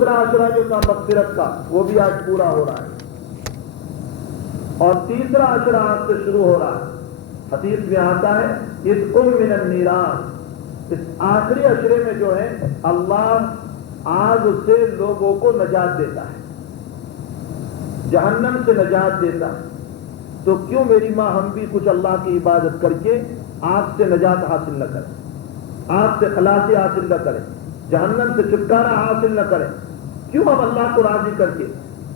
دوسرا عشرہ جو تھا مغفرت کا وہ بھی آج پورا ہو رہا ہے، اور تیسرا عشرہ آج سے شروع ہو رہا ہے۔ حدیث میں آتا ہے اس من النیران، اس آخری عشرے میں جو ہے اللہ آگ سے لوگوں کو نجات دیتا ہے، جہنم سے نجات دیتا ہے۔ تو کیوں میری ماں ہم بھی کچھ اللہ کی عبادت کر کے آگ سے نجات حاصل نہ کریں، آگ سے خلاصی حاصل نہ کریں، جہنم سے چھٹکارا حاصل نہ کریں؟ کیوں ہم اللہ کو راضی کر کے؟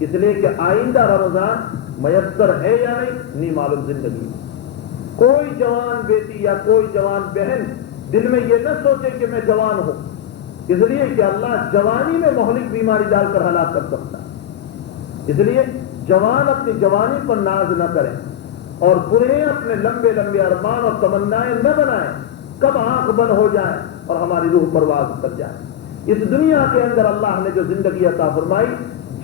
اس لیے کہ آئندہ رمضان میسر ہے یا نہیں معلوم زندگی میں۔ کوئی جوان بیٹی یا کوئی جوان بہن دل میں یہ نہ سوچے کہ میں جوان ہوں، اس لیے کہ اللہ جوانی میں مہلک بیماری ڈال کر ہلاک کر سکتا ہے۔ اس لیے جوان اپنی جوانی پر ناز نہ کریں، اور برے اپنے لمبے لمبے ارمان اور تمنائیں نہ بنائیں، کب آنکھ بند ہو جائے اور ہماری روح پرواز کر جائے۔ اس دنیا کے اندر اللہ نے جو زندگی عطا فرمائی،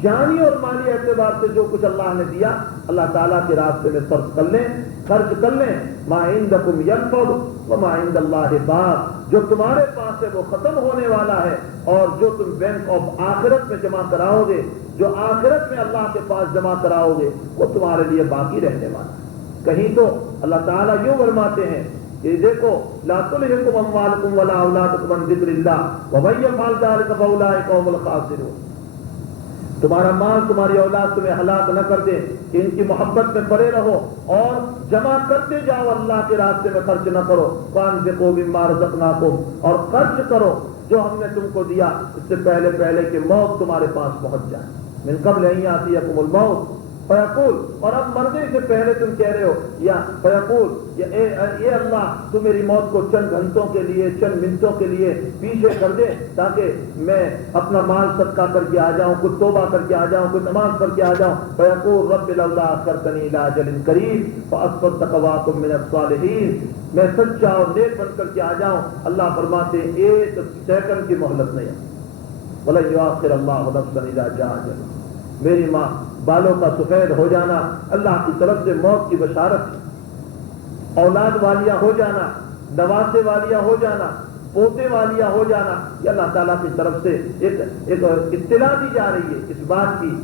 جانی اور مالی اعتبار سے جو کچھ اللہ نے دیا، اللہ تعالیٰ کے راستے میں صرف کر لیں، خرچ کر لیں۔ ما عندکم ینفد وما عند اللہ باق، جو تمہارے پاس ہے وہ ختم ہونے والا ہے، اور جو تم بینک آف آخرت میں جمع کراؤ گے، جو آخرت میں اللہ کے پاس جمع کراؤ گے، وہ تمہارے لیے باقی رہنے والا ہے۔ کہیں تو اللہ تعالیٰ یوں فرماتے ہیں کہ دیکھو لا تلہکم اموالکم ولا اولادکم عن ذکر اللہ ومن یفعل ذلک فاولئک هم الخاسرون۔ تمہارا مال، تمہاری اولاد تمہیں ہلاک نہ کر دے کہ ان کی محبت میں پڑے رہو اور جمع کرتے جاؤ، اللہ کے راستے میں خرچ نہ کرو۔ وانفقوا مما رزقناکم، اور خرچ کرو جو ہم نے تم کو دیا، اس سے پہلے کہ موت تمہارے پاس پہنچ جائے۔ من قبل ان یاتیکم الموت فیقول، اور اب مرنے سے پہلے تم کہہ رہے ہو یا فیقول، اے اللہ تو میری موت کو چند گھنٹوں کے لیے، چند منٹوں کے لیے پیچھے کر دے، تاکہ میں اپنا مال صدقہ کر کے آ جاؤں، کچھ توبہ کر کے آ جاؤں، کچھ نماز پڑھ کے آ جاؤں۔ فیقول رب لولا اخرتنی الی اجل قریب فاصدق واکن من الصالحین، میں سچا اور نیک بن کر کے آ جاؤں۔ اللہ فرماتے ہیں ایک سیکنڈ کی مہلت نہیں ہے، ولن یؤخر اللہ نفسا اذا جاء اجلها۔ میری ماں بالوں کا سفید ہو جانا اللہ کی طرف سے موت کی بشارت ہے، اولاد والیاں ہو جانا، نواسے والیاں ہو جانا، پوتے والیاں ہو جانا، یہ اللہ تعالیٰ کی طرف سے ایک اطلاع دی جا رہی ہے اس بات کی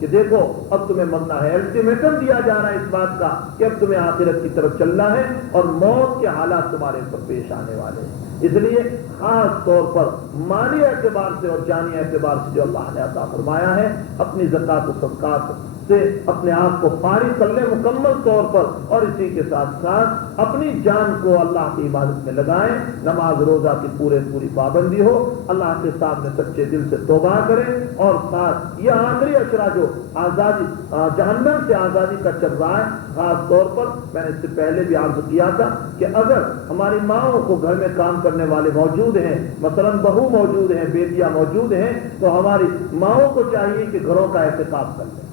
کہ دیکھو اب تمہیں مرنا ہے۔ الٹیمیٹم دیا جا رہا ہے اس بات کا کہ اب تمہیں آخرت کی طرف چلنا ہے، اور موت کے حالات تمہارے اوپر پیش آنے والے ہیں۔ اس لیے خاص طور پر مالی اعتبار سے اور جانی اعتبار سے جو اللہ نے عطا فرمایا ہے، اپنی زکات و صدقات سے اپنے آپ کو فارغ کر لیں مکمل طور پر، اور اسی کے ساتھ ساتھ اپنی جان کو اللہ کی عبادت میں لگائیں، نماز روزہ کی پوری پابندی ہو، اللہ کے سامنے سچے دل سے توبہ کریں، اور ساتھ یہ آخری عشرہ جو آزادی، جہنم سے آزادی کا چل رہا ہے، خاص طور پر میں نے اس سے پہلے بھی عرض کیا تھا کہ اگر ہماری ماؤں کو گھر میں کام کرنے والے موجود ہیں، مثلا بہو موجود ہیں، بیٹیاں موجود ہیں، تو ہماری ماؤں کو چاہیے کہ گھروں کا احتکاب کر لیں۔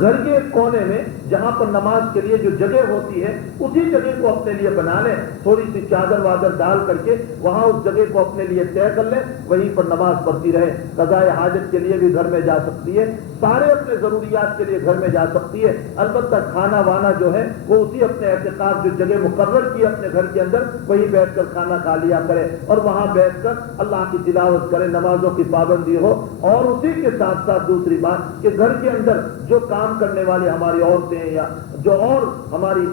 گھر کے ایک کونے میں جہاں پر نماز کے لیے جو جگہ ہوتی ہے، اسی جگہ کو اپنے لیے بنا لیں، تھوڑی سی چادر وادر ڈال کر کے وہاں اس جگہ کو اپنے لیے طے کر لیں، وہیں پر نماز پڑھتی رہے۔ قضاء حاجت کے لیے بھی گھر میں جا سکتی ہے، سارے اپنے ضروریات کے لیے گھر میں جا سکتی ہے، البتہ کھانا وانا جو ہے وہ اسی اپنے احتکاب جو جگہ مقرر کی اپنے گھر کے اندر، وہیں بیٹھ کر کھانا کھا لیا کرے، اور وہاں بیٹھ کر اللہ کی تلاوت کرے، نمازوں کی پابندی ہو۔ اور اسی کے ساتھ ساتھ دوسری بات کہ گھر کے اندر جو کام کرنے والی ہماری عورتیں یا جو اور ہماری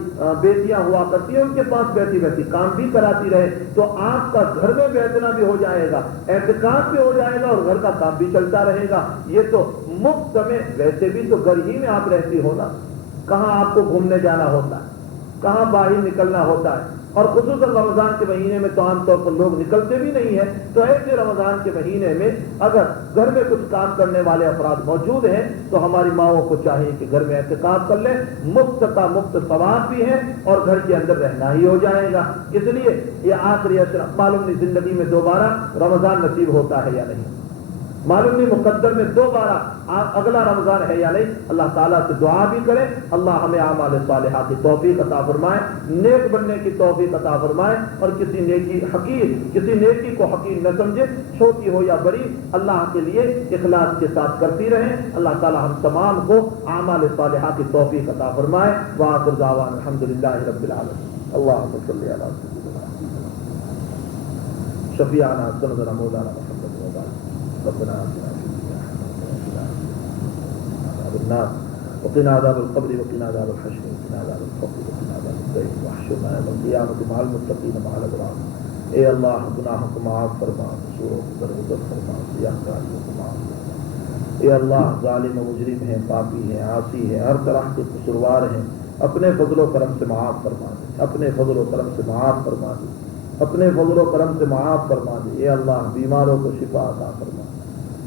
بیٹیاں ہوا کرتی ہیں، ان کے پاس بیٹھی بیٹھی کام بھی کراتی رہے، تو آپ کا گھر میں بیٹھنا بھی ہو جائے گا، اعتکاف بھی ہو جائے گا، اور گھر کا کام بھی چلتا رہے گا۔ یہ تو مفت میں، ویسے بھی تو گھر ہی میں آپ رہتی ہو نا، کہاں آپ کو گھومنے جانا ہوتا ہے، کہاں باہر نکلنا ہوتا ہے، اور خصوصاً رمضان کے مہینے میں تو عام طور پر لوگ نکلتے بھی نہیں ہیں۔ تو ایسے رمضان کے مہینے میں اگر گھر میں کچھ کام کرنے والے افراد موجود ہیں تو ہماری ماؤں کو چاہیے کہ گھر میں اعتکاف کر لیں، مفت کا مفت ثواب بھی ہے، اور گھر کے اندر رہنا ہی ہو جائے گا۔ اس لیے یہ آخری عشرہ، معلوم نہیں زندگی میں دوبارہ رمضان نصیب ہوتا ہے یا نہیں، معلوم نہیں مقدر میں دوبارہ اگلا رمضان ہے یا نہیں۔ اللہ تعالیٰ سے دعا بھی کریں، اللہ ہمیں اعمال صالحہ کی توفیق عطا فرمائے، نیک بننے کی توفیق عطا فرمائے، اور کسی نیکی کو حقیر نہ سمجھے، چھوٹی ہو یا بڑی، اللہ کے لیے اخلاص کے ساتھ کرتی رہیں۔ اللہ تعالیٰ ہم تمام کو اعمال صالحہ کی توفیق عطا فرمائے۔ وآخر دعوانا الحمدللہ رب العالمین۔ اللہم صلی علی سیدنا شفیعنا سندنا مولانا محمد وبارک ربنا آتنا في الدنيا حسنة وقنا عذاب القبر وقنا عذاب الحشر وقنا عذاب الفقر وقنا عذاب الدين واحشرنا يوم القيامة مع المتقين مع الأبرار. اے اللہ گناہوں کو معاف فرما، قصوروں کو درگزر فرما، سیاہ کاریوں کو معاف فرما۔ اے اللہ ظالم و مجرم ہیں، پاپی ہیں، عاصی ہیں، ہر طرح کے قصوروار ہیں، اپنے فضل و کرم سے معاف فرما دے، اپنے فضل و کرم سے معاف فرما دے، اپنے فضل و کرم سے معاف فرما دے۔ اے اللہ بیماروں کو شفا عطا فرما،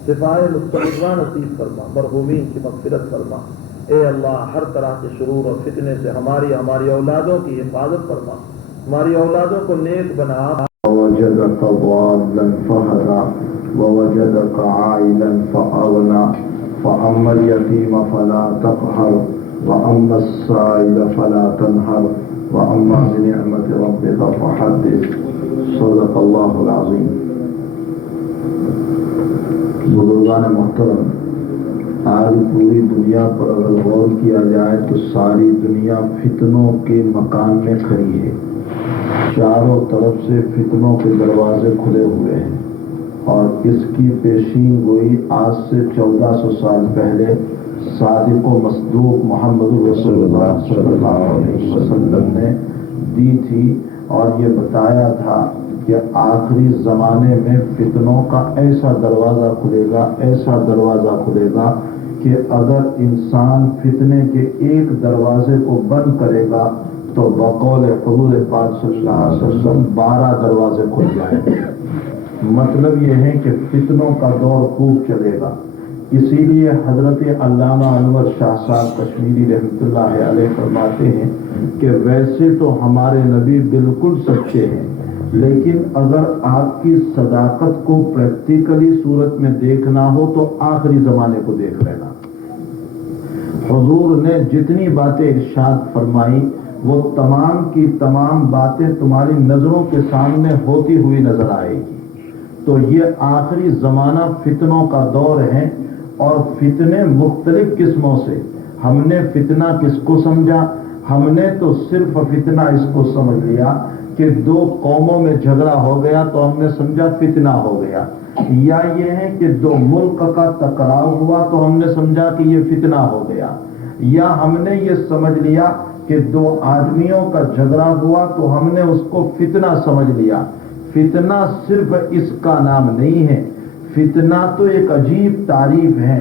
شفائے مستمرہ نصیب فرما، مرحومین کی مغفرت فرما۔ اے اللہ ہر طرح کے شرور اور فتنے سے ہماری اولادوں کی حفاظت فرما، ہماری اولادوں کو نیک بنا۔ ووجدك ضالا فهدى ووجدك عائلا فأغنى فأما اليتيم فلا تقهر وأما السائل فلا تنهر وأما بنعمة ربك فحدث صدق الله العظيم۔ بزرگان محترم، آج پوری دنیا پر اگر غور کیا جائے تو ساری دنیا فتنوں کے مکان میں کھڑی ہے، چاروں طرف سے فتنوں کے دروازے کھلے ہوئے ہیں، اور اس کی پیشین گوئی آج سے 1400 سال پہلے صادق و مصدوق محمد رسول اللہ صلی اللہ علیہ وسلم نے دی تھی، اور یہ بتایا تھا کہ آخری زمانے میں فتنوں کا ایسا دروازہ کھلے گا، ایسا دروازہ کھلے گا کہ اگر انسان فتنے کے ایک دروازے کو بند کرے گا تو بقول حضور پاک صلی اللہ علیہ وسلم 12 دروازے کھل جائیں گے۔ مطلب یہ ہے کہ فتنوں کا دور خوب چلے گا۔ اسی لیے حضرت علامہ انور شاہ صاحب کشمیری رحمۃ اللہ علیہ فرماتے ہیں کہ ویسے تو ہمارے نبی بالکل سچے ہیں، لیکن اگر آپ کی صداقت کو پریکٹیکلی صورت میں دیکھنا ہو تو آخری زمانے کو دیکھ لینا۔ حضور نے جتنی باتیں ارشاد فرمائی وہ تمام کی تمام باتیں تمہاری نظروں کے سامنے ہوتی ہوئی نظر آئے گی۔ تو یہ آخری زمانہ فتنوں کا دور ہے، اور فتنے مختلف قسموں سے۔ ہم نے فتنہ کس کو سمجھا؟ ہم نے تو صرف فتنہ اس کو سمجھ لیا کہ دو قوموں میں جھگڑا ہو گیا تو ہم نے سمجھا فتنہ ہو گیا، یا یہ ہے کہ دو ملک کا ٹکراؤ ہوا تو ہم نے سمجھا کہ یہ فتنہ ہو گیا، یا ہم نے یہ سمجھ لیا کہ دو آدمیوں کا جھگڑا ہوا تو ہم نے اس کو فتنہ سمجھ لیا۔ فتنہ صرف اس کا نام نہیں ہے، فتنہ تو ایک عجیب تعریف ہے۔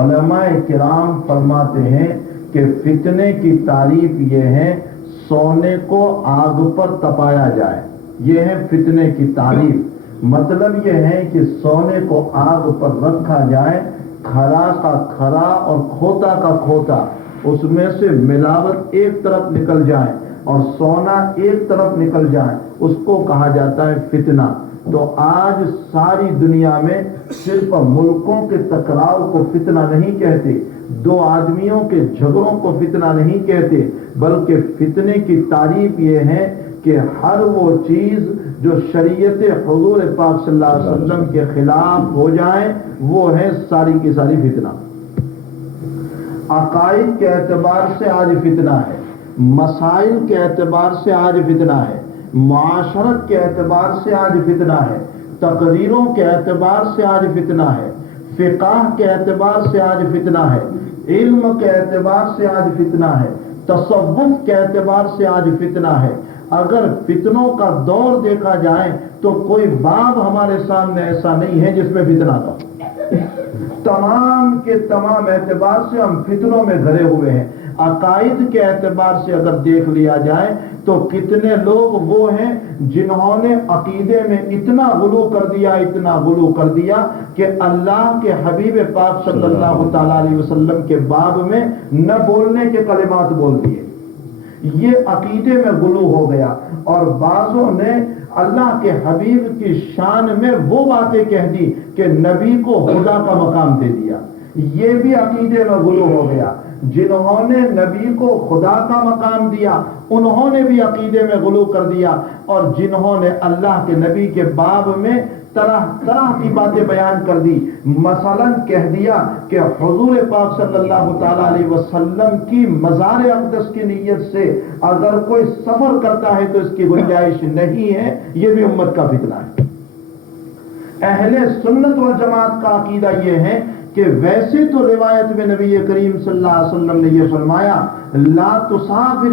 علماء کرام فرماتے ہیں کہ فتنے کی تعریف یہ ہے سونے کو آگ پر تپایا جائے، یہ ہے فتنے کی تعریف۔ مطلب یہ ہے کہ سونے کو آگ پر رکھا جائے، کھرا کا کھرا اور کھوتا کا کھوتا، اس میں سے ملاوٹ ایک طرف نکل جائے اور سونا ایک طرف نکل جائے، اس کو کہا جاتا ہے فتنہ۔ تو آج ساری دنیا میں صرف ملکوں کے ٹکراؤ کو فتنہ نہیں کہتے، دو آدمیوں کے جھگڑوں کو فتنہ نہیں کہتے، بلکہ فتنے کی تعریف یہ ہے کہ ہر وہ چیز جو شریعت حضور پاک صلی اللہ علیہ وسلم کے خلاف ہو جائے وہ ہے ساری کی ساری فتنہ۔ عقائد کے اعتبار سے آج فتنہ ہے، مسائل کے اعتبار سے آج فتنہ ہے، معاشرت کے اعتبار سے آج فتنہ ہے، تقریروں کے اعتبار سے آج فتنہ ہے، فقہ کے اعتبار سے آج فتنہ ہے، علم کے اعتبار سے آج فتنہ ہے، تصوف کے اعتبار سے آج فتنہ ہے۔ اگر فتنوں کا دور دیکھا جائے تو کوئی باب ہمارے سامنے ایسا نہیں ہے جس میں فتنہ تھا۔ تمام کے تمام اعتبار سے ہم فتنوں میں گھرے ہوئے ہیں۔ عقائد کے اعتبار سے اگر دیکھ لیا جائے تو کتنے لوگ وہ ہیں جنہوں نے عقیدے میں اتنا غلو کر دیا کہ اللہ کے حبیب پاک صلی اللہ تعالی علیہ وسلم کے باب میں نہ بولنے کے کلمات بول دیے، یہ عقیدے میں غلو ہو گیا۔ اور بعضوں نے اللہ کے حبیب کی شان میں وہ باتیں کہہ دی کہ نبی کو خدا کا مقام دے دیا، یہ بھی عقیدے میں غلو ہو گیا۔ جنہوں نے نبی کو خدا کا مقام دیا انہوں نے بھی عقیدے میں غلو کر دیا، اور جنہوں نے اللہ کے نبی کے باب میں طرح طرح کی باتیں بیان کر دی، مثلا کہہ دیا کہ حضور پاک صلی اللہ تعالی علیہ وسلم کی مزار اقدس کی نیت سے اگر کوئی سفر کرتا ہے تو اس کی گنجائش نہیں ہے، یہ بھی امت کا فتنہ ہے۔ اہل سنت والجماعت کا عقیدہ یہ ہے کہ ویسے تو روایت میں نبی کریم صلی اللہ علیہ وسلم نے یہ فرمایا لا تسافر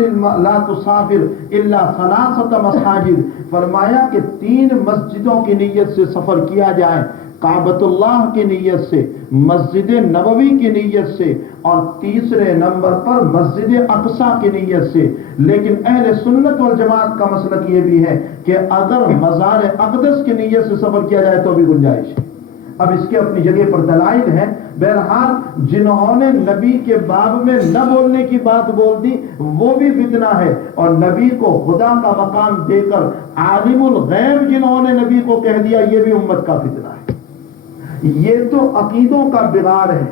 الا ثلاثۃ مساجد، فرمایا کہ 3 مسجدوں کی نیت سے سفر کیا جائے، کعبۃ اللہ کی نیت سے، مسجد نبوی کی نیت سے، اور تیسرے نمبر پر مسجد اقصی کی نیت سے۔ لیکن اہل سنت والجماعت کا مسلک یہ بھی ہے کہ اگر مزار اقدس کی نیت سے سفر کیا جائے تو بھی گنجائش ہے۔ اب اس کے اپنی جگہ پر دلائل ہیں، بہرحال جنہوں نے نبی کے باب میں نہ بولنے کی بات بول دی وہ بھی فتنہ ہے، اور نبی کو خدا کا مقام دے کر عالم الغیب جنہوں نے نبی کو کہہ دیا یہ بھی امت کا فتنہ ہے۔ یہ تو عقیدوں کا بگاڑ ہے،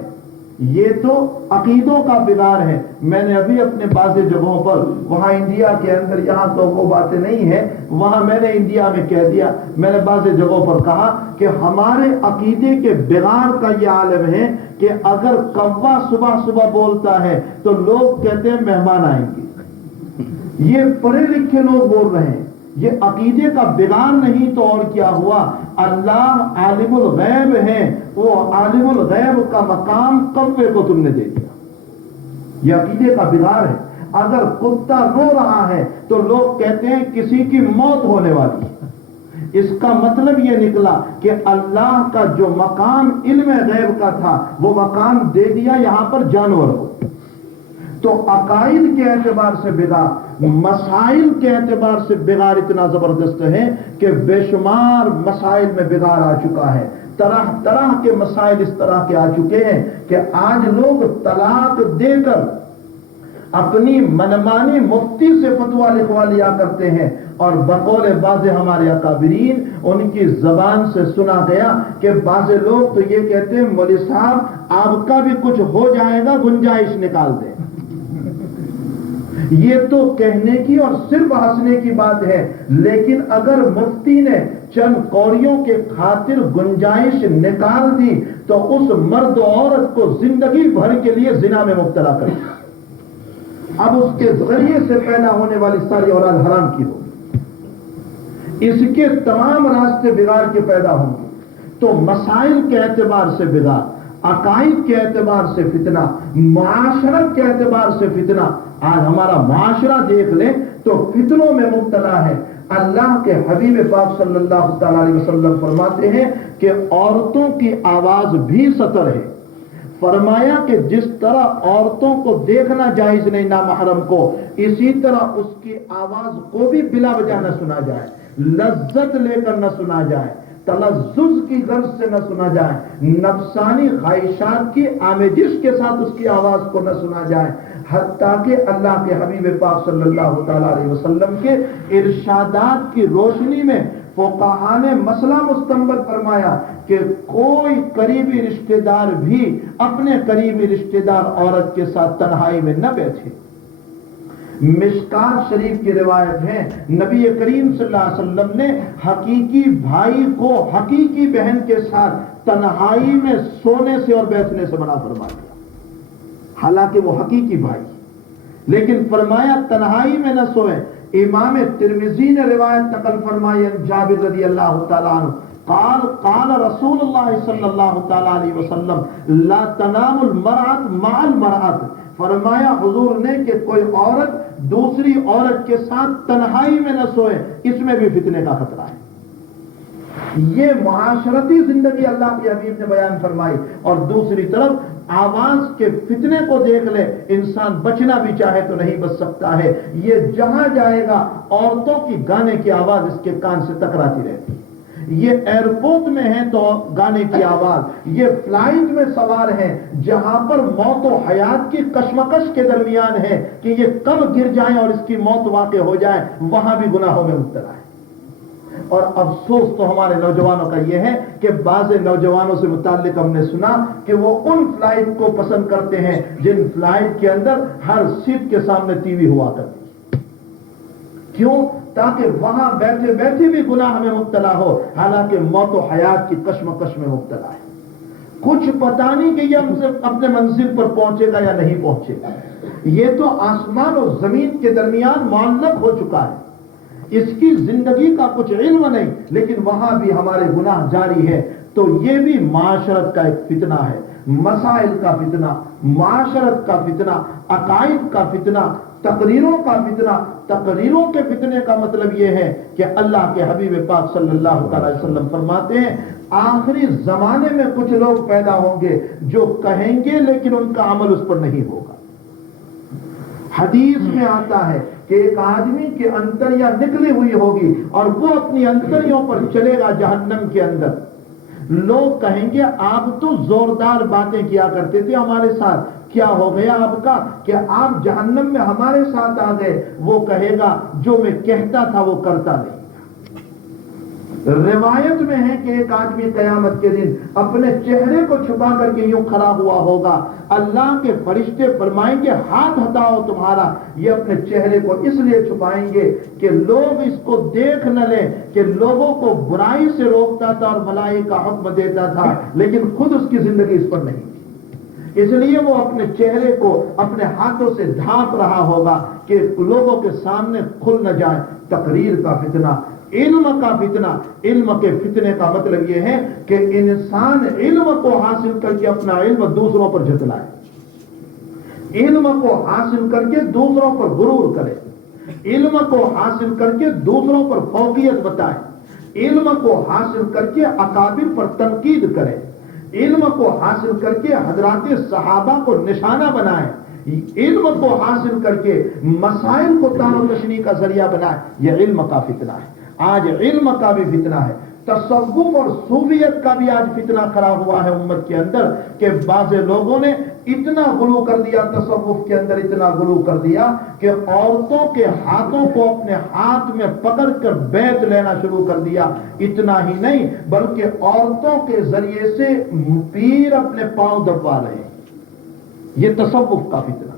یہ تو عقیدوں کا بگاڑ ہے۔ میں نے ابھی اپنے بعض جگہوں پر وہاں انڈیا کے اندر، یہاں تو وہ باتیں نہیں ہیں، وہاں میں نے انڈیا میں کہہ دیا، میں نے بعض جگہوں پر کہا کہ ہمارے عقیدے کے بگاڑ کا یہ عالم ہے کہ اگر کوا صبح صبح بولتا ہے تو لوگ کہتے ہیں مہمان آئیں گے۔ یہ پڑھے لکھے لوگ بول رہے ہیں، یہ عقیدے کا بگاڑ نہیں تو اور کیا ہوا۔ اللہ عالم الغیب ہے، وہ عالم الغیب کا مقام کوے کو تم نے دے دیا، یہ عقیدے کا بگاڑ ہے۔ اگر کتا رو رہا ہے تو لوگ کہتے ہیں کسی کی موت ہونے والی ہے، اس کا مطلب یہ نکلا کہ اللہ کا جو مقام علم غیب کا تھا وہ مقام دے دیا یہاں پر جانور کو۔ تو عقائد کے اعتبار سے بگاڑ، مسائل کے اعتبار سے بگاڑ اتنا زبردست ہے کہ بے شمار مسائل میں بگاڑ آ چکا ہے۔ طرح طرح کے مسائل اس طرح کے آ چکے ہیں کہ آج لوگ طلاق دے کر اپنی منمانی مفتی سے فتویٰ لکھوا لیا کرتے ہیں، اور بقول بعض ہمارے اکابرین ان کی زبان سے سنا گیا کہ بعض لوگ تو یہ کہتے ہیں مولوی صاحب آپ کا بھی کچھ ہو جائے گا، گنجائش نکال دیں۔ یہ تو کہنے کی اور صرف ہنسنے کی بات ہے، لیکن اگر مفتی نے چند کوڑیوں کے خاطر گنجائش نکال دی تو اس مرد و عورت کو زندگی بھر کے لیے زنا میں مبتلا کر دیا۔ اب اس کے ذریعے سے پیدا ہونے والی ساری اولاد حرام کی ہوگی، اس کے تمام راستے بگاڑ کے پیدا ہوں گے۔ تو مسائل کے اعتبار سے بگاڑ، عقائد کے اعتبار سے فتنہ، معاشرت کے اعتبار سے فتنہ۔ آج ہمارا معاشرہ دیکھ لیں تو فتنوں میں مبتلا ہے۔ اللہ کے حبیب پاک صلی اللہ تعالی علیہ وسلم فرماتے ہیں کہ عورتوں کی آواز بھی سطر ہے۔ فرمایا کہ جس طرح عورتوں کو دیکھنا جائز نہیں نامحرم کو، اسی طرح اس کی آواز کو بھی بلا وجہ نہ سنا جائے، لذت لے کر نہ سنا جائے، تلذذ کی غرض سے نہ سنا جائے، نفسانی خواہشات کی آمیزش کے ساتھ اس کی آواز کو نہ سنا جائے، حتیٰ کہ اللہ کے حبیب پاک صلی اللہ تعالی علیہ وسلم کے ارشادات کی روشنی میں فقہاء نے مسئلہ مستنبط فرمایا کہ کوئی قریبی رشتہ دار بھی اپنے قریبی رشتہ دار عورت کے ساتھ تنہائی میں نہ بیٹھے۔ مشکات شریف کی روایت ہے، نبی کریم صلی اللہ علیہ وسلم نے حقیقی بھائی کو حقیقی بہن کے ساتھ تنہائی میں سونے سے اور بیٹھنے سے منع فرما دیا، حالانکہ وہ حقیقی بھائی، لیکن فرمایا تنہائی میں نہ سوئیں۔ امام ترمذی نے روایت نقل فرمائی جابر رضی اللہ تعالیٰ عنہ قال رسول اللہ صلی اللہ تعالیٰ علیہ وسلم لا تنام المرأة مع المرأة، فرمایا حضور نے کہ کوئی عورت دوسری عورت کے ساتھ تنہائی میں نہ سوئے، اس میں بھی فتنے کا خطرہ ہے۔ یہ معاشرتی زندگی اللہ کے حبیب نے بیان فرمائی، اور دوسری طرف آواز کے فتنے کو دیکھ لے، انسان بچنا بھی چاہے تو نہیں بچ سکتا ہے۔ یہ جہاں جائے گا عورتوں کی گانے کی آواز اس کے کان سے ٹکراتی رہتی ہے۔ یہ ایئرپورٹ میں ہے تو گانے کی آواز، یہ فلائٹ میں سوار ہے جہاں پر موت و حیات کی کشمکش کے درمیان ہے کہ یہ کب گر جائیں اور اس کی موت واقع ہو جائے، وہاں بھی گناہوں میں مبتلا ہے۔ اور افسوس تو ہمارے نوجوانوں کا یہ ہے کہ بعض نوجوانوں سے متعلق ہم نے سنا کہ وہ ان فلائٹ کو پسند کرتے ہیں جن فلائٹ کے اندر ہر سیٹ کے سامنے ٹی وی ہوا کرتی۔ کیوں؟ تاکہ وہاں بیٹھے بیٹھے بھی گناہ میں مبتلا ہو، حالانکہ موت و حیات کی کشمکش میں مبتلا ہے۔ کچھ پتہ نہیں کہ یہ ہم سے اپنے منزل پر پہنچے گا یا نہیں پہنچے گا۔ یہ تو آسمان اور زمین کے درمیان معلق ہو چکا ہے۔ اس کی زندگی کا کچھ علم نہیں، لیکن وہاں بھی ہمارے گناہ جاری ہے، تو یہ بھی معاشرت کا ایک فتنہ ہے، مسائل کا فتنہ، معاشرت کا فتنہ، عقائد کا فتنہ، تقریروں کا فتنہ۔ تقریروں کے فتنے کا مطلب یہ ہے کہ اللہ کے حبیب پاک صلی اللہ تعالی وسلم فرماتے ہیں آخری زمانے میں کچھ لوگ پیدا ہوں گے جو کہیں گے لیکن ان کا عمل اس پر نہیں ہوگا۔ حدیث میں آتا ہے کہ ایک آدمی کی انتڑیاں نکلی ہوئی ہوگی اور وہ اپنی انتڑیوں پر چلے گا جہنم کے اندر۔ لوگ کہیں گے آپ تو زوردار باتیں کیا کرتے تھے ہمارے ساتھ، کیا ہو گیا آپ کا کہ آپ جہنم میں ہمارے ساتھ آ گئے؟ وہ کہے گا جو میں کہتا تھا وہ کرتا نہیں۔ روایت میں ہے کہ ایک آدمی قیامت کے دن اپنے چہرے کو چھپا کر کے یوں کھڑا ہوا ہوگا، اللہ کے فرشتے فرمائیں گے ہاتھ ہٹاؤ تمہارا۔ یہ اپنے چہرے کو اس لیے چھپائیں گے کہ لوگ اس کو دیکھ نہ لیں کہ لوگوں کو برائی سے روکتا تھا اور بھلائی کا حکم دیتا تھا، لیکن خود اس کی زندگی اس پر نہیں تھی۔ اس لیے وہ اپنے چہرے کو اپنے ہاتھوں سے ڈھانپ رہا ہوگا کہ لوگوں کے سامنے کھل نہ جائے۔ تقریر کا فتنہ، علم کا فتنہ۔ علم کے فتنے کا مطلب یہ ہے کہ انسان علم کو حاصل کر کے اپنا علم دوسروں پر جتلائے، علم کو حاصل کر کے دوسروں پر غرور کرے، علم کو حاصل کر کے دوسروں پر فوقیت بتائے، علم کو حاصل کر کے اکابر پر تنقید کرے، علم کو حاصل کر کے حضرات صحابہ کو نشانہ بنائے، علم کو حاصل کر کے مسائل کو تان و تشنیع کا ذریعہ بنائے۔ یہ علم کا فتنہ ہے۔ آج علم کا بھی فتنہ ہے، تصوف اور صوفیت کا بھی آج فتنہ کھڑا ہوا ہے امت کے اندر کہ بعض لوگوں نے اتنا غلو کر دیا، تصوف کے اندر اتنا غلو کر دیا کہ عورتوں کے ہاتھوں کو اپنے ہاتھ میں پکڑ کر بیعت لینا شروع کر دیا۔ اتنا ہی نہیں بلکہ عورتوں کے ذریعے سے پیر اپنے پاؤں دبوا رہے ہیں۔ یہ تصوف کا فتنہ،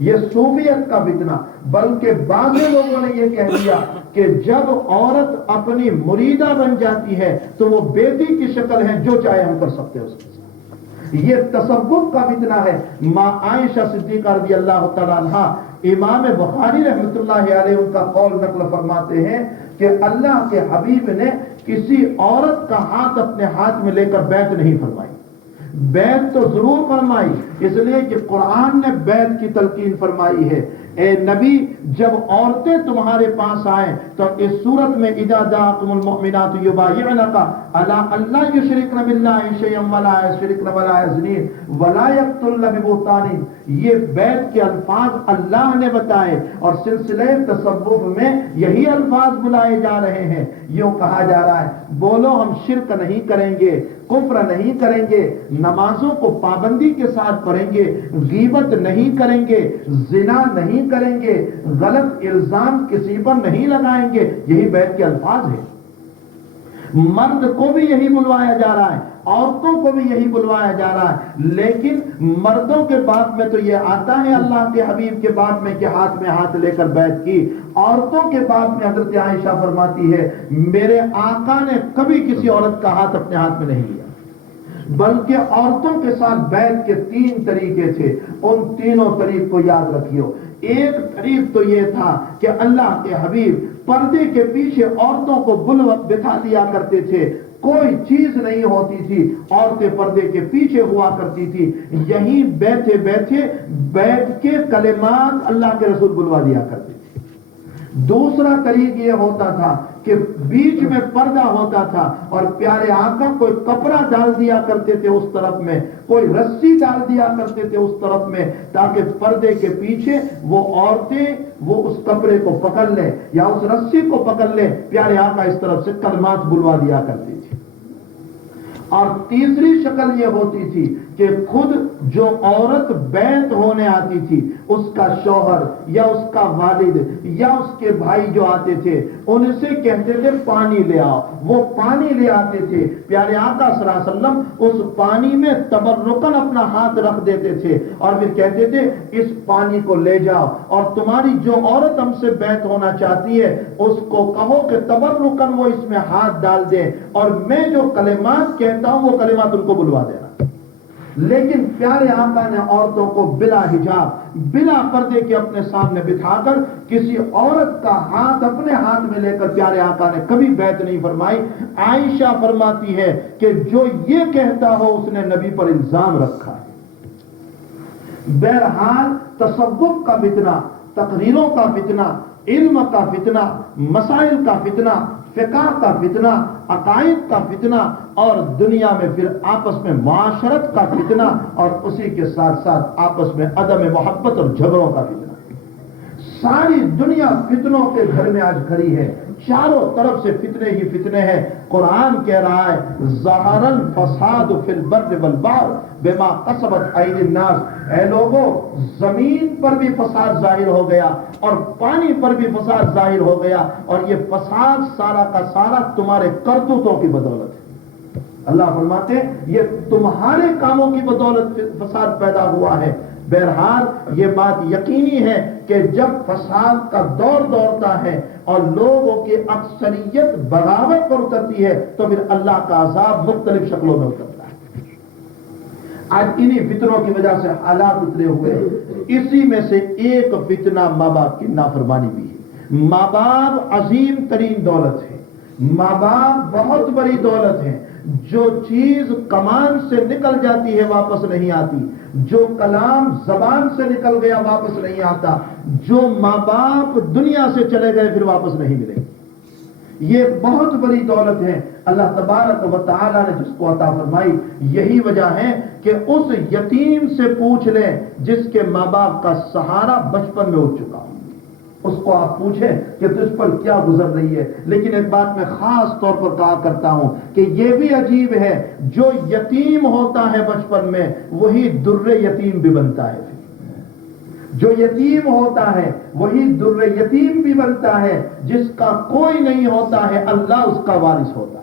یہ صوفیت کا فتنہ۔ بلکہ بعض لوگوں نے یہ کہہ دیا کہ جب عورت اپنی مریدہ بن جاتی ہے تو وہ بیٹی کی شکل ہے، جو چاہے ہم کر سکتے ہیں اس کے ساتھ۔ یہ تصوف کا فتنہ ہے۔ ماں عائشہ صدیقہ رضی اللہ تعالیٰ عنہا، امام بخاری رحمۃ اللہ علیہ ان کا قول نقل فرماتے ہیں کہ اللہ کے حبیب نے کسی عورت کا ہاتھ اپنے ہاتھ میں لے کر بیعت نہیں فرمائی۔ بیعت تو ضرور فرمائی، اس لیے کہ قرآن نے بیعت کی تلقین فرمائی ہے۔ اے نبی، جب عورتیں تمہارے پاس آئیں تو اس صورت میں اذا جاءکم المؤمنات یبایعنک علی الا یشرکن باللہ شیئا ولا یشرکن ولا یزنین ولا یقتلن ببہتان، یہ بیعت کے الفاظ اللہ نے بتائے اور سلسلہ تصوف میں یہی الفاظ بلائے جا رہے ہیں۔ یوں کہا جا رہا ہے بولو ہم شرک نہیں کریں گے، کفر نہیں کریں گے، نمازوں کو پابندی کے ساتھ پڑھیں گے، غیبت نہیں کریں گے، زنا نہیں کریں گے، غلط الزام کسی پر نہیں لگائیں گے۔ یہی بیعت کے الفاظ ہیں۔ مرد کو بھی یہی بلوایا جا رہا ہے، عورتوں کو بھی یہی بلوایا جا رہا ہے، لیکن مردوں کے باب میں تو یہ آتا ہے اللہ کے حبیب کے باب میں کہ ہاتھ میں ہاتھ لے کر بیعت کی۔ عورتوں کے باب میں حضرت عائشہ فرماتی ہے میرے آقا نے کبھی کسی عورت کا ہاتھ اپنے ہاتھ میں نہیں لیا، بلکہ عورتوں کے ساتھ بیعت کے 3 طریقے تھے۔ ان تینوں طریق کو یاد رکھیو۔ ایک طریق تو یہ تھا کہ اللہ کے حبیب پردے کے پیچھے عورتوں کو بٹھا دیا کرتے تھے، کوئی چیز نہیں ہوتی تھی، عورتیں پردے کے پیچھے ہوا کرتی تھی، یہیں بیٹھے بیٹھے بیٹھ کے کلمات اللہ کے رسول بلوا دیا کرتے تھے۔ دوسرا طریق یہ ہوتا تھا کہ بیچ میں پردہ ہوتا تھا اور پیارے آقا کوئی کپڑا ڈال دیا کرتے تھے اس طرف میں، کوئی رسی ڈال دیا کرتے تھے اس طرف میں، تاکہ پردے کے پیچھے وہ عورتیں وہ اس کپڑے کو پکڑ لیں یا اس رسی کو پکڑ لیں۔ پیارے آقا اس طرف سے کلمات بلوا دیا کرتے تھے۔ اور تیسری شکل یہ ہوتی تھی کہ خود جو عورت بیعت ہونے آتی تھی اس کا شوہر یا اس کا والد یا اس کے بھائی جو آتے تھے ان سے کہتے تھے پانی لے آؤ، وہ پانی لے آتے تھے۔ پیارے آقا صلی اللہ علیہ وسلم اس پانی میں تبرکن اپنا ہاتھ رکھ دیتے تھے اور پھر کہتے تھے اس پانی کو لے جاؤ اور تمہاری جو عورت ہم سے بیعت ہونا چاہتی ہے اس کو کہو کہ تبرکن وہ اس میں ہاتھ ڈال دے اور میں جو کلمات کہتا ہوں وہ کلمات ان کو بلوا دینا۔ لیکن پیارے آقا نے عورتوں کو بلا حجاب بلا پردے کے اپنے سامنے بٹھا کر کسی عورت کا ہاتھ اپنے ہاتھ میں لے کر پیارے آقا نے کبھی بیعت نہیں فرمائی. عائشہ فرماتی ہے کہ جو یہ کہتا ہو اس نے نبی پر الزام رکھا ہے. بہرحال تصوف کا فتنہ، تقریروں کا فتنہ، علم کا فتنہ، مسائل کا فتنہ، فقہ کا فتنہ، عقائد کا فتنہ، اور دنیا میں پھر آپس میں معاشرت کا فتنہ، اور اسی کے ساتھ ساتھ آپس میں عدم محبت اور جھگڑوں کا فتنہ. ساری دنیا فتنوں کے گھر میں آج کھڑی ہے، چاروں طرف سے فتنے ہی فتنے ہیں. قرآن کہہ رہا ہے ظہر الفساد فی البر والبحر بما کسبت ایدی الناس. اے لوگوں، زمین پر بھی فساد ظاہر ہو گیا اور پانی پر بھی فساد ظاہر ہو گیا، اور یہ فساد سارا کا سارا تمہارے کرتوتوں کی بدولت ہے. اللہ فرماتے ہیں یہ تمہارے کاموں کی بدولت فساد پیدا ہوا ہے. بہرحال یہ بات یقینی ہے کہ جب فساد کا دور دورتا ہے اور لوگوں کی اکثریت بغاوت پر اترتی ہے تو پھر اللہ کا عذاب مختلف شکلوں میں اترتا ہے. آج انہی فتنوں کی وجہ سے حالات اترے ہوئے ہیں. اسی میں سے ایک فتنہ ماں باپ کی نافرمانی بھی ہے. ماں باپ عظیم ترین دولت ہے، ماں باپ بہت بڑی دولت ہے. جو چیز کمان سے نکل جاتی ہے واپس نہیں آتی، جو کلام زبان سے نکل گیا واپس نہیں آتا، جو ماں باپ دنیا سے چلے گئے پھر واپس نہیں ملے. یہ بہت بڑی دولت ہے اللہ تبارک و تعالی نے جس کو عطا فرمائی. یہی وجہ ہے کہ اس یتیم سے پوچھ لیں جس کے ماں باپ کا سہارا بچپن میں اٹھ چکا ہو، اس کو آپ پوچھیں کہ تجھ پر کیا گزر رہی ہے. لیکن ایک بات میں خاص طور پر کہا کرتا ہوں کہ یہ بھی عجیب ہے، جو یتیم ہوتا ہے بچپن میں وہی در یتیم بھی بنتا ہے. جو یتیم ہوتا ہے وہی در یتیم بھی بنتا ہے. جس کا کوئی نہیں ہوتا ہے اللہ اس کا وارث ہوتا ہے.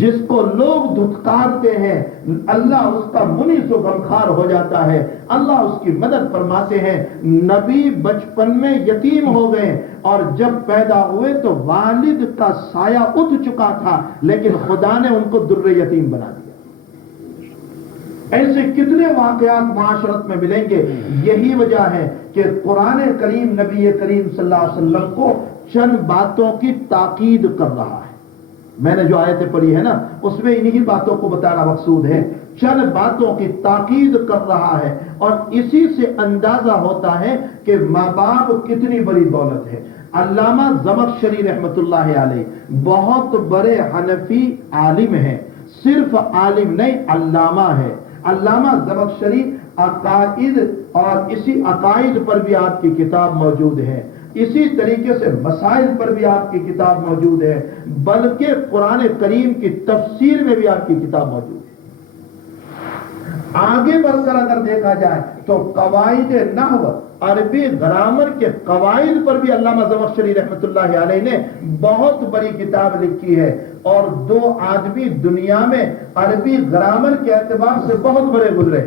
جس کو لوگ دھتکارتے ہیں اللہ اس کا منیس و غمخوار ہو جاتا ہے، اللہ اس کی مدد فرماتے ہیں. نبی بچپن میں یتیم ہو گئے اور جب پیدا ہوئے تو والد کا سایہ اٹھ چکا تھا، لیکن خدا نے ان کو در یتیم بنا دیا. ایسے کتنے واقعات معاشرت میں ملیں گے. یہی وجہ ہے کہ قرآن کریم نبی کریم صلی اللہ علیہ وسلم کو چند باتوں کی تاکید کر رہا ہے. میں نے جو آیتیں پڑھی ہے نا اس میں انہی باتوں کو بتانا مقصود ہے. چند باتوں کی تاکید کر رہا ہے اور اسی سے اندازہ ہوتا ہے کہ ماں باپ کتنی بڑی دولت ہے. علامہ زمخشری رحمت اللہ علیہ بہت بڑے حنفی عالم ہیں، صرف عالم نہیں علامہ ہے. علامہ زمخشری عقائد اور اسی عقائد پر بھی آپ کی کتاب موجود ہے، اسی طریقے سے مسائل پر بھی آپ کی کتاب موجود ہے، بلکہ قرآن کریم کی تفسیر میں بھی آپ کی کتاب موجود ہے. آگے بڑھ کر اگر دیکھا جائے تو قواعد نحو عربی گرامر کے قواعد پر بھی علامہ زمخشری رحمت اللہ علیہ نے بہت بڑی کتاب لکھی ہے. اور دو آدمی دنیا میں عربی گرامر کے اعتبار سے بہت بڑے گزرے،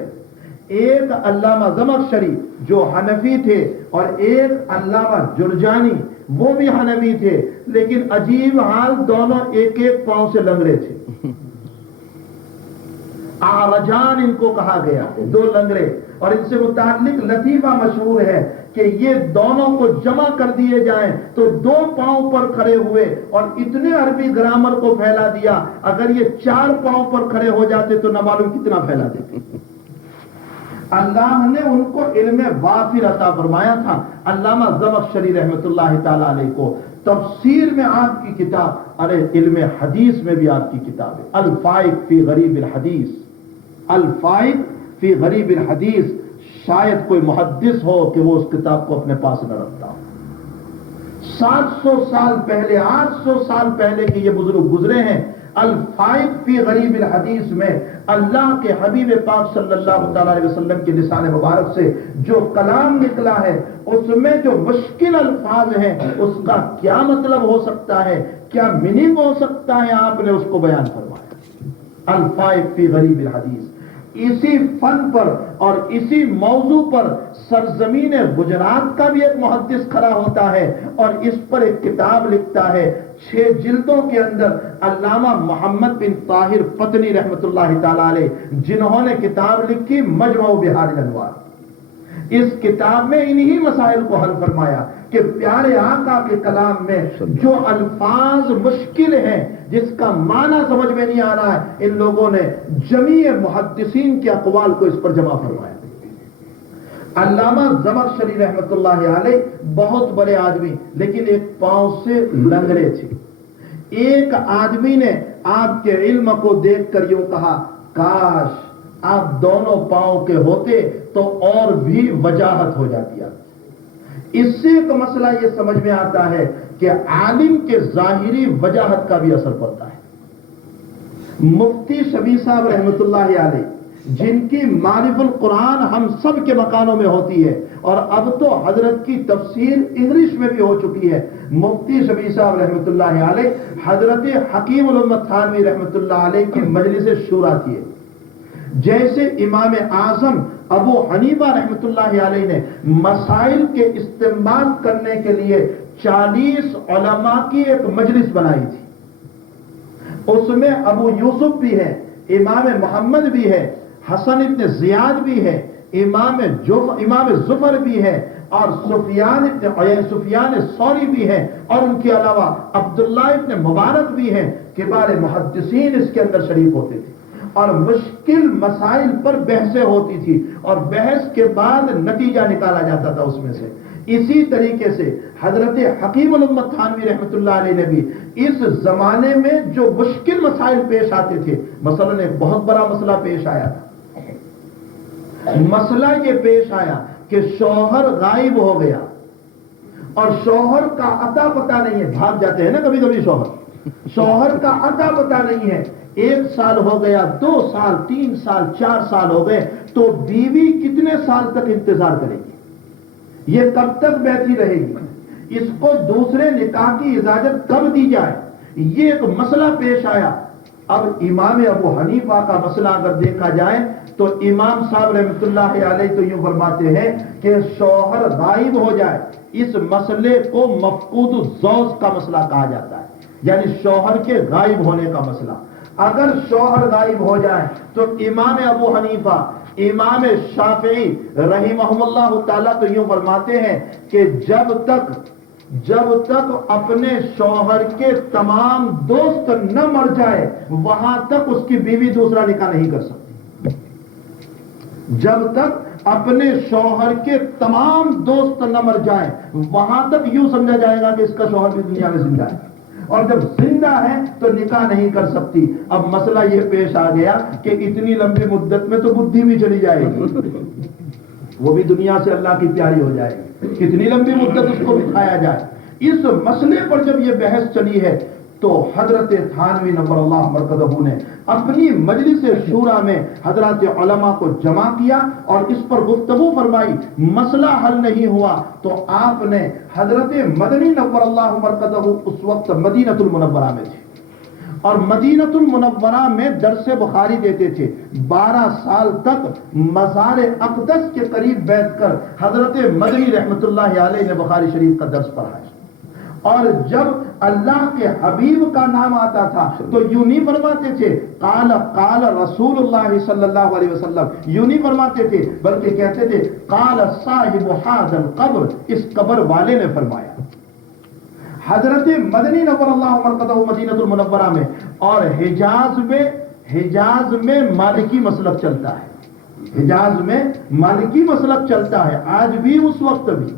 ایک علامہ زمخشری جو حنفی تھے اور ایک علامہ جرجانی وہ بھی حنفی تھے، لیکن عجیب حال دونوں ایک ایک پاؤں سے لنگڑے تھے. آرجان ان کو کہا گیا، دو لنگڑے. اور ان سے متعلق لطیفہ مشہور ہے کہ یہ دونوں کو جمع کر دیے جائیں تو دو پاؤں پر کھڑے ہوئے اور اتنے عربی گرامر کو پھیلا دیا. اگر یہ 4 پاؤں پر کھڑے ہو جاتے تو نہ معلوم کتنا پھیلا دیتے. اللہ نے ان کو علم وافر عطا فرمایا تھا. علامہ زمخشری رحمت اللہ تعالی علیہ کو تفسیر میں آپ کی کتاب، ارے علم حدیث میں بھی آپ کی کتاب ہے الفائق فی غریب الحدیث. الفائق فی غریب الحدیث، شاید کوئی محدث ہو کہ وہ اس کتاب کو اپنے پاس نہ رکھتا ہو. 700 سال پہلے، 800 سال پہلے کے یہ بزرگ گزرے ہیں. الفائق فی غریب الحدیث میں اللہ کے حبیب پاک صلی اللہ تعالی علیہ وسلم کے لسان مبارک سے جو کلام نکلا ہے اس میں جو مشکل الفاظ ہیں اس کا کیا مطلب ہو سکتا ہے، کیا میننگ ہو سکتا ہے، آپ نے اس کو بیان فرمایا. الفائق فی غریب الحدیث. اسی فن پر اور اسی موضوع پر سرزمین گجرات کا بھی ایک محدث کھڑا ہوتا ہے اور اس پر ایک کتاب لکھتا ہے. 6 جلدوں کے اندر علامہ محمد بن طاہر پتنی رحمت اللہ تعالی علیہ جنہوں نے کتاب لکھی مجمع بحار الانوار، اس کتاب میں انہی مسائل کو حل فرمایا کہ پیارے آقا کے کلام میں جو الفاظ مشکل ہیں، جس کا معنی سمجھ میں نہیں آ رہا ہے، ان لوگوں نے جمیع محدثین کے اقوال کو اس پر جمع فرمایا۔ علامہ زمخشری رحمت اللہ علیہ بہت بڑے آدمی، لیکن ایک پاؤں سے لنگڑے تھے۔ ایک آدمی نے آپ کے علم کو دیکھ کر یوں کہا، کاش آپ دونوں پاؤں کے ہوتے تو اور بھی وجاہت ہو جاتی ہے۔ اس سے ایک مسئلہ یہ سمجھ میں آتا ہے کہ عالم کے ظاہری وجاہت کا بھی اثر پڑتا ہے۔ مفتی شبیر صاحب رحمت اللہ علیہ جن کی معرف القرآن ہم سب کے مکانوں میں ہوتی ہے، اور اب تو حضرت کی تفسیر انگلش میں بھی ہو چکی ہے، مفتی شبیر صاحب رحمت اللہ علیہ حضرت حکیم الامت تھانوی رحمت اللہ علیہ کی مجلس شورا تھی۔ جیسے امام اعظم ابو حنیفہ رحمت اللہ علیہ نے مسائل کے استعمال کرنے کے لیے 40 علماء کی ایک مجلس بنائی تھی، اس میں ابو یوسف بھی ہے، امام محمد بھی ہے، حسن ابن زیاد بھی ہے، امام زفر بھی ہے، اور سفیان ثوری بھی ہے، اور ان کے علاوہ عبداللہ ابن مبارک بھی ہیں۔ کبار محدثین اس کے اندر شریک ہوتے تھے، اور مشکل مسائل پر بحثیں ہوتی تھی، اور بحث کے بعد نتیجہ نکالا جاتا تھا اس میں سے۔ اسی طریقے سے حضرت حکیم الامت تھانوی رحمت اللہ علیہ نے بھی اس زمانے میں جو مشکل مسائل پیش آتے تھے، مثلا ایک بہت بڑا مسئلہ پیش آیا تھا۔ مسئلہ یہ پیش آیا کہ شوہر غائب ہو گیا، اور شوہر کا اتا پتہ نہیں ہے، بھاگ جاتے ہیں نا کبھی کبھی شوہر کا اتا پتہ نہیں ہے، 1 سال ہو گیا، 2 سال، 3 سال، 4 سال ہو گئے، تو بیوی کتنے سال تک انتظار کرے گی؟ یہ کب تک بیٹھی رہے گی؟ اس کو دوسرے نکاح کی اجازت کب دی جائے؟ یہ ایک مسئلہ پیش آیا۔ اب امام ابو حنیفہ کا مسئلہ اگر دیکھا جائے تو امام صاحب رحمت اللہ علیہ تو یوں فرماتے ہیں کہ شوہر غائب ہو جائے، اس مسئلے کو مفقود الزوج کا مسئلہ کہا جاتا ہے، یعنی شوہر کے غائب ہونے کا مسئلہ۔ اگر شوہر غائب ہو جائے تو امام ابو حنیفہ، امام شافعی رحمہم اللہ تعالیٰ تو یوں فرماتے ہیں کہ جب تک اپنے شوہر کے تمام دوست نہ مر جائے، وہاں تک اس کی بیوی دوسرا نکاح نہیں کر سکتی۔ جب تک اپنے شوہر کے تمام دوست نہ مر جائیں، وہاں تک یوں سمجھا جائے گا کہ اس کا شوہر بھی دنیا میں زندہ ہے، اور جب زندہ ہے تو نکاح نہیں کر سکتی۔ اب مسئلہ یہ پیش آ گیا کہ اتنی لمبی مدت میں تو بدھی بھی چلی جائے گی، وہ بھی دنیا سے اللہ کی پیاری ہو جائے گی، کتنی لمبی مدت اس کو بٹھایا جائے۔ اس مسئلے پر جب یہ بحث چلی ہے تو حضرت تھانوی نور اللہ مرکزہ نے اپنی مجلس شورا میں حضرات علماء کو جمع کیا اور اس پر گفتگو فرمائی۔ مسئلہ حل نہیں ہوا تو آپ نے حضرت مدنی نور اللہ مرکزہ اس وقت مدینہ المنورہ میں تھے، اور مدینہ المنورہ میں درس بخاری دیتے تھے۔ 12 سال تک مزار اقدس کے قریب بیٹھ کر حضرت مدنی رحمت اللہ علیہ نے بخاری شریف کا درس پڑھا ہے، اور جب اللہ کے حبیب کا نام آتا تھا تو یوں نہیں فرماتے تھے قال رسول اللہ صلی اللہ علیہ وسلم، یوں نہیں فرماتے تھے، بلکہ کہتے تھے قال صاحب ھذا القبر، اس قبر والے نے فرمایا۔ حضرت مدنی نور اللہ مرکزہ مدینہ المنورہ میں اور حجاز میں مالکی مسلک چلتا ہے، حجاز میں مالکی مسلک چلتا ہے آج بھی، اس وقت بھی۔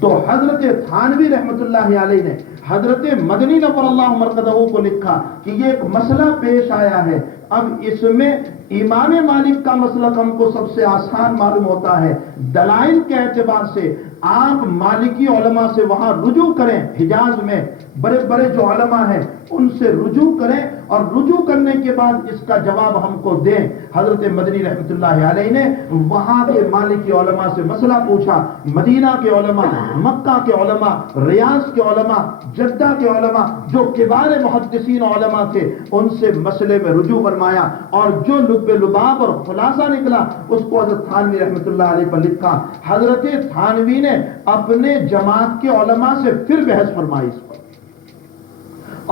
تو حضرت تھانوی رحمت اللہ علیہ نے حضرت مدنی نور اللہ مرکزہ کو لکھا کہ یہ ایک مسئلہ پیش آیا ہے، اب اس میں امام مالک کا مسلک ہم کو سب سے آسان معلوم ہوتا ہے، دلائل کے اعتبار سے آپ مالکی علماء سے وہاں رجوع کریں، حجاز میں بڑے بڑے جو علماء ہیں ان سے رجوع کریں، اور رجوع کرنے کے بعد اس کا جواب ہم کو دیں۔ حضرت مدنی رحمت اللہ علیہ نے وہاں کے مالکی علماء سے مسئلہ پوچھا، مدینہ کے علماء، مکہ کے علماء، ریاض کے علماء، جدہ کے علماء جو کبار محدثین علماء تھے، ان سے مسئلے میں رجوع فرمایا، اور جو لب لباب اور خلاصہ نکلا اس کو حضرت تھانوی رحمت اللہ علیہ پر لکھا۔ حضرت تھانوی نے اپنے جماعت کے علماء سے پھر بحث فرمائی اس پر،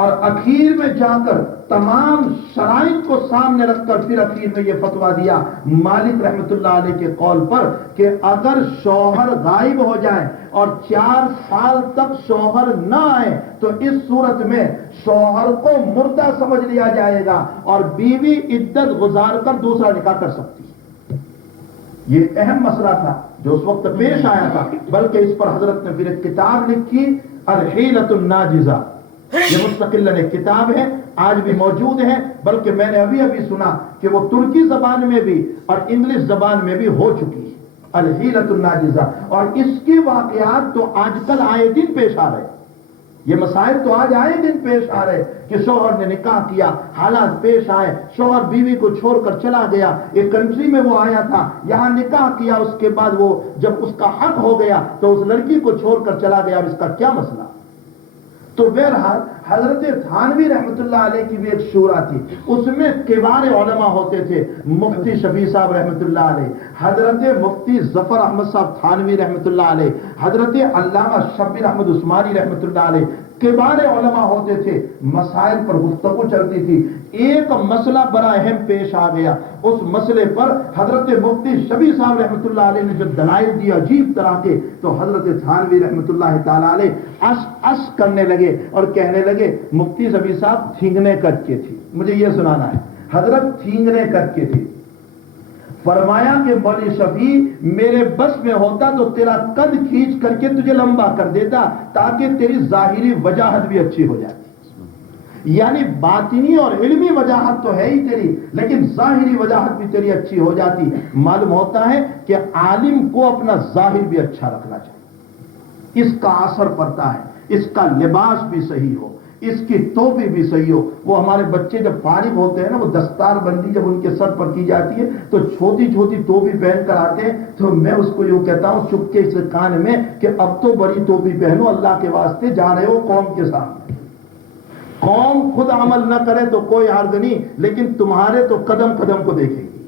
اور اخیر میں جا کر تمام شرائط کو سامنے رکھ کر پھر اخیر میں یہ فتویٰ دیا مالک رحمت اللہ علیہ کے قول پر کہ اگر شوہر غائب ہو جائے اور 4 سال تک شوہر نہ آئے تو اس صورت میں شوہر کو مردہ سمجھ لیا جائے گا اور بیوی عدت گزار کر دوسرا نکاح کر سکتی ہے۔ یہ اہم مسئلہ تھا جو اس وقت پیش آیا تھا، بلکہ اس پر حضرت نے پھر ایک کتاب لکھی الحیلۃ الناجزہ۔ یہ مستقل ایک کتاب ہے، آج بھی موجود ہے، بلکہ میں نے ابھی سنا کہ وہ ترکی زبان میں بھی اور انگلش زبان میں بھی ہو چکی ہے، الحیلۃ الناجزہ۔ اور اس کے واقعات تو آج کل آئے دن پیش آ رہے، یہ مسائل تو آج آئے دن پیش آ رہے کہ شوہر نے نکاح کیا، حالات پیش آئے، شوہر بیوی کو چھوڑ کر چلا گیا، ایک کنٹری میں وہ آیا تھا، یہاں نکاح کیا، اس کے بعد وہ جب اس کا حق ہو گیا تو اس لڑکی کو چھوڑ کر چلا گیا، اب اس کا کیا مسئلہ؟ تو بہرحال حضرت تھانوی رحمت اللہ علیہ کی بھی ایک شورا تھی، اس میں کبار علماء ہوتے تھے، مفتی شفیع صاحب رحمت اللہ علیہ، حضرت مفتی ظفر احمد صاحب تھانوی رحمت اللہ علیہ، حضرت علامہ شبیر احمد عثمانی رحمت اللہ علیہ، کبار علماء ہوتے تھے، مسائل پر گفتگو چلتی تھی۔ ایک مسئلہ بڑا اہم پیش آ گیا، اس مسئلے پر حضرت مفتی شفیع صاحب رحمت اللہ علیہ نے جو دلائل دی عجیب طرح کے، تو حضرت تھانوی رحمت اللہ تعالی علیہ اس کرنے لگے اور کہنے لگے مفتی شفیع صاحب تھینگنے کر کے تھی، مجھے یہ سنانا ہے، حضرت تھینگنے کر کے تھی۔ فرمایا کہ مولوی شفیع میرے بس میں ہوتا تو تیرا قد کھینچ کر کے تجھے لمبا کر دیتا تاکہ تیری ظاہری وجاہت بھی اچھی ہو جاتی، یعنی باطنی اور علمی وجاہت تو ہے ہی تیری، لیکن ظاہری وجاہت بھی تیری اچھی ہو جاتی۔ معلوم ہوتا ہے کہ عالم کو اپنا ظاہر بھی اچھا رکھنا چاہیے، اس کا اثر پڑتا ہے، اس کا لباس بھی صحیح ہو، اس کی ٹوپی بھی صحیح ہو۔ وہ ہمارے بچے جب فارغ ہوتے ہیں نا، وہ دستار بندی جب ان کے سر پر کی جاتی ہے تو چھوٹی چھوٹی ٹوپی پہن کر آتے ہیں، تو میں اس کو یوں کہتا ہوں چپکے سے کان میں کہ اب تو بڑی ٹوپی پہنو، اللہ کے واسطے جا رہے ہو قوم کے سامنے۔ قوم خود عمل نہ کرے تو کوئی عرض نہیں، لیکن تمہارے تو قدم قدم کو دیکھے گی،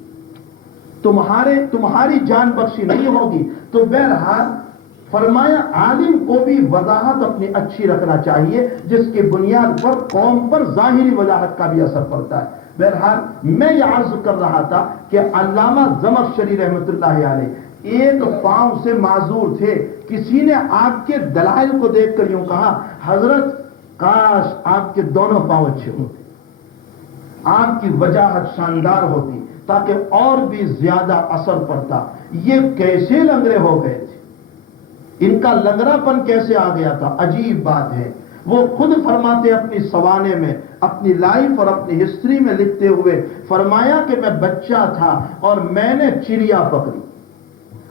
تمہاری جان بخشی نہیں ہوگی۔ تو بہرحال فرمایا عالم کو بھی وضاحت اپنی اچھی رکھنا چاہیے، جس کی بنیاد پر قوم پر ظاہری وضاحت کا بھی اثر پڑتا ہے۔ بہرحال میں یہ عرض کر رہا تھا کہ علامہ زمخشری رحمت اللہ علیہ ایک پاؤں سے معذور تھے، کسی نے آپ کے دلائل کو دیکھ کر یوں کہا حضرت کاش آپ کے دونوں پاؤں اچھے ہوتے، آپ کی وجاہت شاندار ہوتی تاکہ اور بھی زیادہ اثر پڑتا۔ یہ کیسے لنگڑے ہو گئے تھے، ان کا لنگڑا پن کیسے آ گیا تھا؟ عجیب بات ہے، وہ خود فرماتے اپنی سوانے میں، اپنی لائف اور اپنی ہسٹری میں لکھتے ہوئے، فرمایا کہ میں بچہ تھا اور میں نے چڑیا پکڑی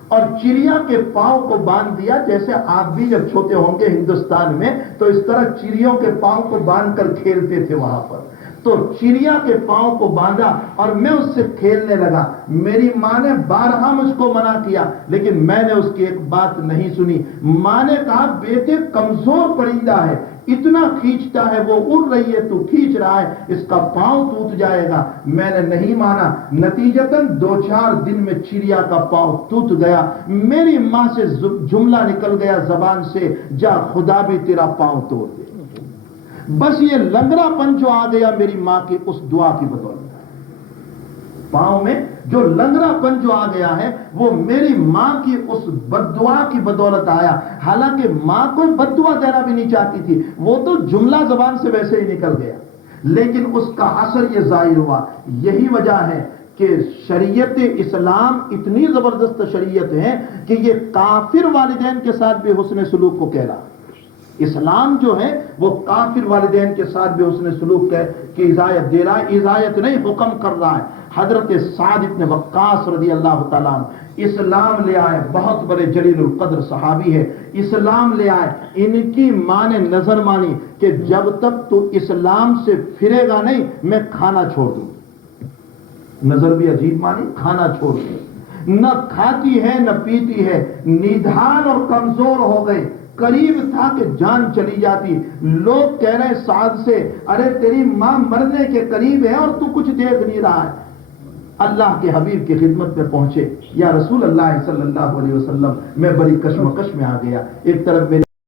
اور چڑیا کے پاؤں کو باندھ دیا، جیسے آپ بھی جب چھوٹے ہوں گے ہندوستان میں تو اس طرح چڑیوں کے پاؤں کو باندھ کر کھیلتے تھے وہاں پر، تو چڑیا کے پاؤں کو باندھا اور میں اس سے کھیلنے لگا۔ میری ماں نے بارہا مجھ کو منع کیا لیکن میں نے اس کی ایک بات نہیں سنی۔ ماں نے کہا بیٹے کمزور پرندہ ہے، اتنا کھینچتا ہے، وہ اڑ رہی ہے تو کھینچ رہا ہے، اس کا پاؤں ٹوٹ جائے گا۔ میں نے نہیں مانا، نتیجتاً 2-4 دن میں چڑیا کا پاؤں ٹوٹ گیا۔ میری ماں سے جملہ نکل گیا زبان سے، جا خدا بھی تیرا پاؤں توڑ دے۔ بس یہ لنگڑا پن جو آ گیا میری ماں کی اس دعا کی بدولت، پاؤں میں جو لنگڑا پن جو آ گیا ہے وہ میری ماں کی اس بد دعا کی بدولت آیا۔ حالانکہ ماں کو بد دعا دینا بھی نہیں چاہتی تھی، وہ تو جملہ زبان سے ویسے ہی نکل گیا، لیکن اس کا اثر یہ ظاہر ہوا۔ یہی وجہ ہے کہ شریعت اسلام اتنی زبردست شریعت ہے کہ یہ کافر والدین کے ساتھ بھی حسن سلوک کو کہہ رہا ہے۔ اسلام جو ہے وہ کافر والدین کے ساتھ بھی حسن سلوک کی اجازت دے رہا ہے، اجازت نہیں حکم کر رہا ہے۔ حضرت سعد بن وقاص رضی اللہ تعالیٰ عنہ اسلام لے آئے، بہت بڑے جلیل القدر صحابی ہے، اسلام لے آئے۔ ان کی ماں نے نظر مانی کہ جب تک تو اسلام سے پھرے گا نہیں میں کھانا چھوڑ دوں۔ نظر بھی عجیب مانی، کھانا چھوڑ دوں۔ نہ کھاتی ہے نہ پیتی ہے، نڈھال اور کمزور ہو گئے، قریب تھا کہ جان چلی جاتی۔ لوگ کہہ رہے سعد سے ارے تیری ماں مرنے کے قریب ہے اور تو کچھ دیکھ نہیں رہا ہے۔ اللہ کے حبیب کی خدمت میں پہنچے، یا رسول اللہ صلی اللہ علیہ وسلم میں بڑی کشمکش میں آ گیا۔ ایک طرف میری